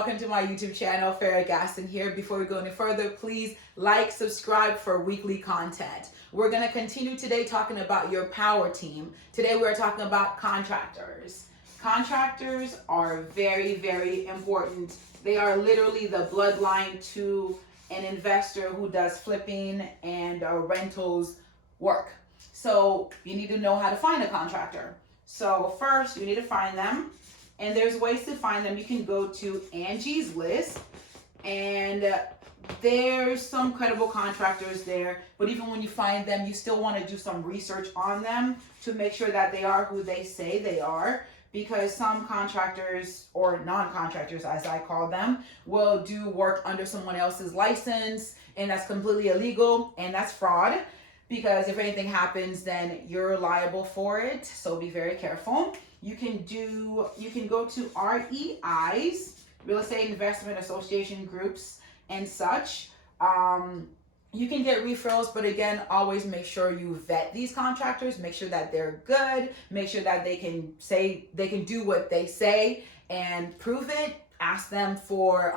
welcome to my YouTube channel. Farah here. Before we go any further, please like, subscribe for weekly content. We're going to continue today talking about your power team. Today we're talking about contractors. Contractors are very, very important. They are literally the bloodline to an investor who does flipping and rentals work. So you need to know how to find a contractor. So first you need to find them. And there's ways to find them. You can go to Angie's List, and there's some credible contractors there. But even when you find them, you still want to do some research on them to make sure that they are who they say they are. Because some contractors, or non-contractors as I call them, will do work under someone else's license, and that's completely illegal, and that's fraud. Because if anything happens, then you're liable for it. So be very careful. You can go to REIs, Real Estate Investment Association groups and such. You can get referrals, but again, always make sure you vet these contractors. Make sure that they're good. Make sure that they can do what they say and prove it. Ask them for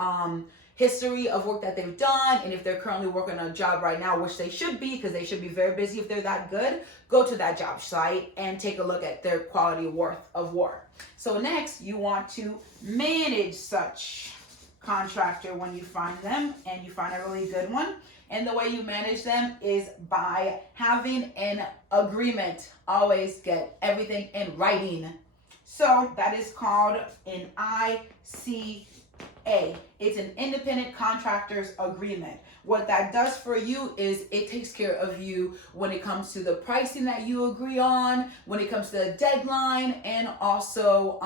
history of work that they've done, and if they're currently working on a job right now, which they should be, because they should be very busy if they're that good, go to that job site and take a look at their quality of work. So next, you want to manage such contractor when you find them, and you find a really good one. And the way you manage them is by having an agreement. Always get everything in writing. So that is called an ICA. It's an independent contractors agreement. What that does for you is it takes care of you when it comes to the pricing that you agree on, when it comes to the deadline, and also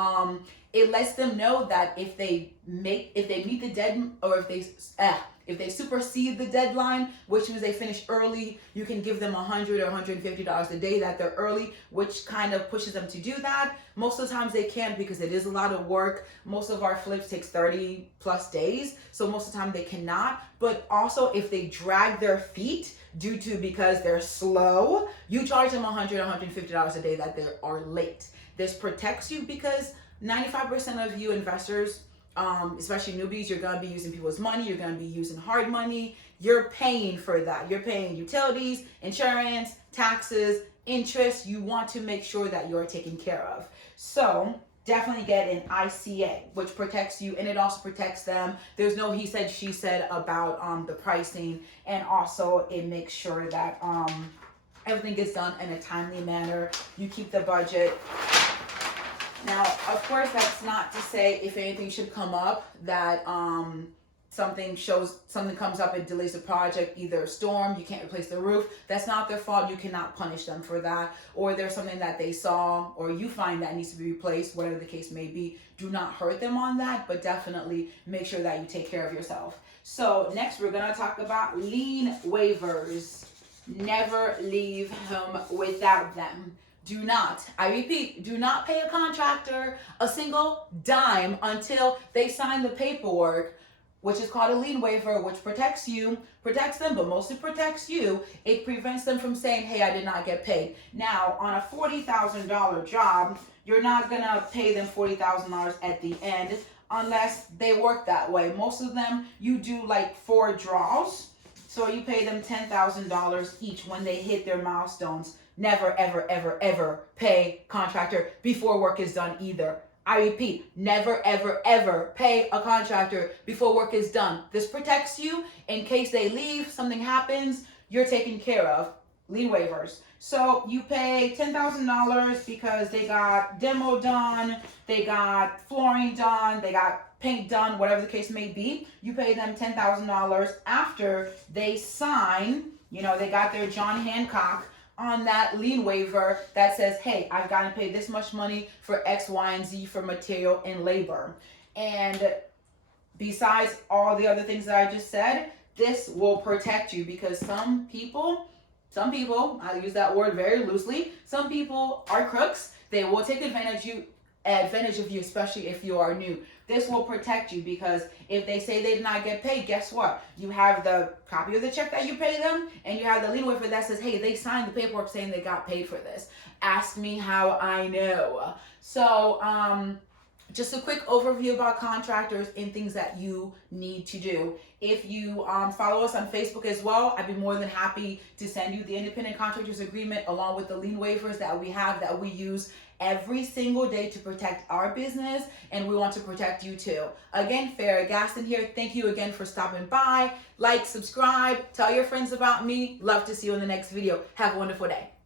it lets them know that if they meet the deadline, or if they supersede the deadline, which means they finish early, you can give them $100 or $150 a day that they're early, which kind of pushes them to do that. Most of the times they can't, because it is a lot of work. Most of our flips takes 30 plus days, so most of the time they cannot. But also if they drag their feet because they're slow, you charge them $100 or $150 a day that they are late. This protects you because 95% of you investors, especially newbies, you're going to be using people's money. You're going to be using hard money. You're paying for that. You're paying utilities, insurance, taxes, interest. You want to make sure that you're taken care of. So definitely get an ICA, which protects you, and it also protects them. There's no he said, she said about the pricing, and also it makes sure that everything gets done in a timely manner. You keep the budget. Now, of course, that's not to say if anything should come up that something comes up and delays the project, either a storm, you can't replace the roof. That's not their fault. You cannot punish them for that. Or there's something that they saw or you find that needs to be replaced, whatever the case may be. Do not hurt them on that, but definitely make sure that you take care of yourself. So next, we're going to talk about lien waivers. Never leave home without them. Do not, I repeat, do not pay a contractor a single dime until they sign the paperwork, which is called a lien waiver, which protects them, but mostly protects you. It prevents them from saying, hey, I did not get paid. Now, on a $40,000 job, you're not going to pay them $40,000 at the end unless they work that way. Most of them, you do like 4 draws. So you pay them $10,000 each when they hit their milestones. Never, ever, ever, ever pay contractor before work is done either. I repeat, never, ever, ever pay a contractor before work is done. This protects you in case they leave, something happens, you're taken care of. Lien waivers. So you pay $10,000 because they got demo done, they got flooring done, they got paint done, whatever the case may be. You pay them $10,000 after they sign, they got their John Hancock on that lien waiver that says, hey, I've got to pay this much money for X, Y, and Z for material and labor. And besides all the other things that I just said, this will protect you because some people, I use that word very loosely, some people are crooks. They will take advantage of you, especially if you are new. This will protect you because if they say they did not get paid, guess what? You have the copy of the check that you pay them, and you have the lien waiver that says, hey, they signed the paperwork saying they got paid for this. Ask me how I know. So just a quick overview about contractors and things that you need to do. If you follow us on Facebook as well, I'd be more than happy to send you the independent contractors agreement along with the lien waivers that we have that we use every single day to protect our business, and we want to protect you too. Again, Farah Gaston here. Thank you again for stopping by. Like, subscribe, tell your friends about me. Love to see you in the next video. Have a wonderful day.